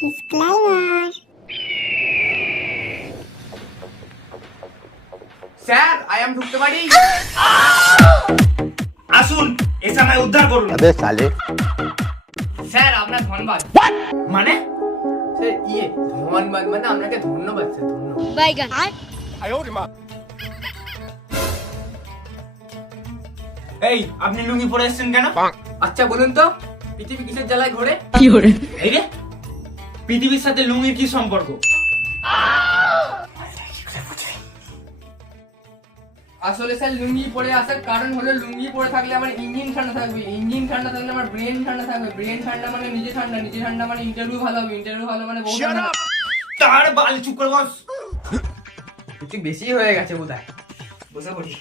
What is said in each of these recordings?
Disclaimer. Sir I am ঢুকতে পারি আসুন এসে আমায় উদ্ধার করুন अबे साले স্যার আপনার ধন্যবাদ মানে স্যার ইয়ে ধন্যবাদ মানে আপনাকে ধন্যবাদ স্যার ধন্যবাদ Baigan. এই আপনি লুঙ্গি পরে এসেছেন কেন আচ্ছা বলুন তো পৃথিবী কিসের জ্বালায় ঘোরে এই রে পৃথিবীর সাথে লুঙ্গির কি সম্পর্ক আসলে স্যার লুঙ্গি পরে আসার কারণ হলো লুঙ্গি পরে থাকলে আমার ইঞ্জিন ঠান্ডা থাকবে ইঞ্জিন ঠান্ডা থাকলে আমার ব্রেন ঠান্ডা থাকবে ব্রেন ঠান্ডা মানে নিজে ঠান্ডা নিজে ঠান্ডা মানে ইন্টারভিউ ভালো হবে ইন্টারভিউ ভালো মানে তার বাল চুপ করে বস একটু বেশি হয়ে গেছে বোধহয় বসে পড়ি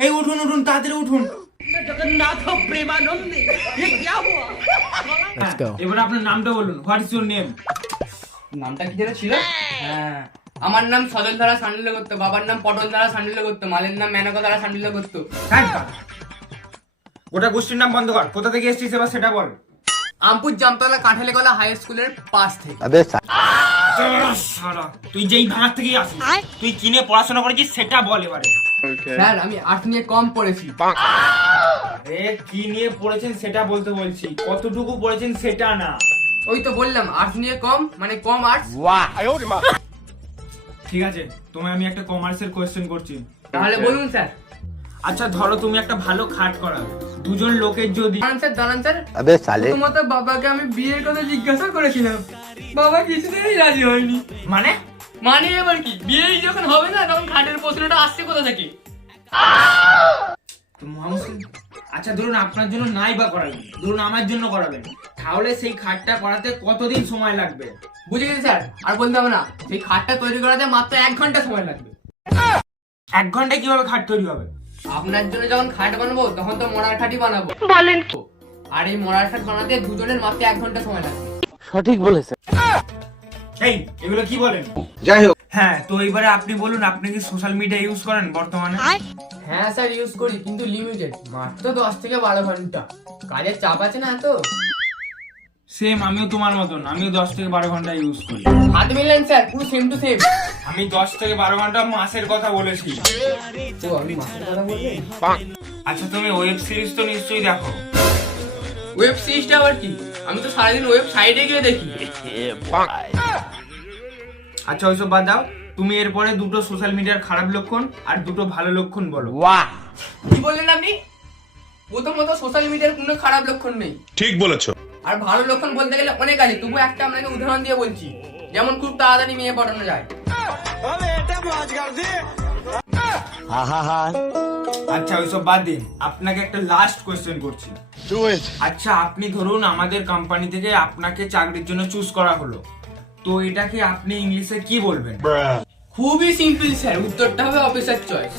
এই উঠুন উঠুন তাড়াতাড়ি উঠুন হ্যাঁ, এবার আপনার নামটা বলুন হোয়াট ইজ ইউর নেম নামটা কি যেন ছিল? হ্যাঁ। আমার নাম সজল ধারা সান্ডিল্য করতো বাবার নাম পটল ধারা সান্ডিল্য করতো মালের নাম মেনকা ধারা সান্ডিল্য করতো ওটা গোষ্ঠীর নাম বন্ধ কর। কোথা থেকে এসেছিস এবার সেটা বল। আমপুর জামতলা কাঁঠালে গলা হাই স্কুলের পাশ থেকে। তুই যেই ভাঙার থেকে আসিস তুই কিনে পড়াশোনা করেছিস সেটা বল এবারে। স্যার আমি আর্টস নিয়ে কম পড়েছি। কি নিয়ে পড়েছেন সেটা বলতে বলছি। কতটুকু পড়েছেন সেটা না। ওই তো বললাম আর্টস নিয়ে কম মানে কম আর্টস ঠিক আছে তোমায় আমি একটা কমার্সের কোয়েশ্চেন করছি। তাহলে বলুন স্যার। আচ্ছা ধরো তুমি একটা ভালো খাট করাবে দুজন লোকের যদি তোমার বাবাকে আমি বিয়ের কথা জিজ্ঞাসা করেছিলাম। বাবা কিছুদিনই রাজি হয়নি। মানে? মানে এবার কি? বিয়ে যখন হবে না তখন খাটের প্রশ্নটা আসছে কোথা থেকে? আচ্ছা ধরুন আপনার জন্য নাই বা করাবেন ধরুন আমার জন্য করাবেন। তাহলে সেই খাটটা করাতে কতদিন সময় লাগবে? বুঝে গেছি স্যার। আর বলতে হবে না সেই খাটটা তৈরি করাতে মাত্র এক ঘণ্টা সময় লাগবে। এক ঘন্টায় কীভাবে খাট তৈরি হবে? আপনার জন্য যখন খাট বানাবো তখন তো মরার খাটই বানাবো। বলেন আর এই মরার খাট বানাতে দুজনের মাত্র এক ঘণ্টা সময় লাগবে এই এগুলো কি বলেন? যাই হোক। হ্যাঁ তো এবারে আপনি বলুন আপনি কি সোশ্যাল মিডিয়া ইউজ করেন বর্তমানে? হ্যাঁ স্যার ইউজ করি কিন্তু লিমিটেড মাত্র দশ থেকে বারো ঘণ্টা। কাজের চাপ আছে না তো সেম আমিও তোমার মতন। আমিও দশ থেকে বারো ঘণ্টা ইউজ করি। হাত মিললেন স্যার পুরো সেম টু সেম আমি দশ থেকে বারো ঘণ্টা মাসের কথা বলেছি। আচ্ছা তুমি ওয়েব সিরিজ তো নিশ্চয়ই দেখো। ওয়েব সিরিজটা আবার কি? আমি তো সারাদিন ওয়েব সাইডে গিয়ে দেখি। আচ্ছা ওইসব বাদ দাও। তুমি এরপরে দুটো সোশ্যাল মিডিয়ার খারাপ লক্ষণ আর দুটো ভালো লক্ষণ বলো। ওয়া কি বললেন আপনি? প্রথমত সোশ্যাল মিডিয়ার কোনো খারাপ লক্ষণ নেই। ঠিক বলেছ। আর ভালো লক্ষণ বলতে গেলে অনেক আছে। তবু একটা আপনাকে উদাহরণ দিয়ে বলছি যেমন খুব তাড়াতাড়ি মেয়ে পটানো যায়। আচ্ছা ওইসব বাদ দিন। আপনাকে একটা লাস্ট কোয়েশ্চেন করছি। আচ্ছা আপনি ধরুন আমাদের কোম্পানি থেকে আপনাকে চাকরির জন্য চুজ করা হলো। তো এটাকে আপনি ইংলিশে কি বলবেন? খুবই সিম্পল স্যার উত্তরটা হবে অফিসার চয়েস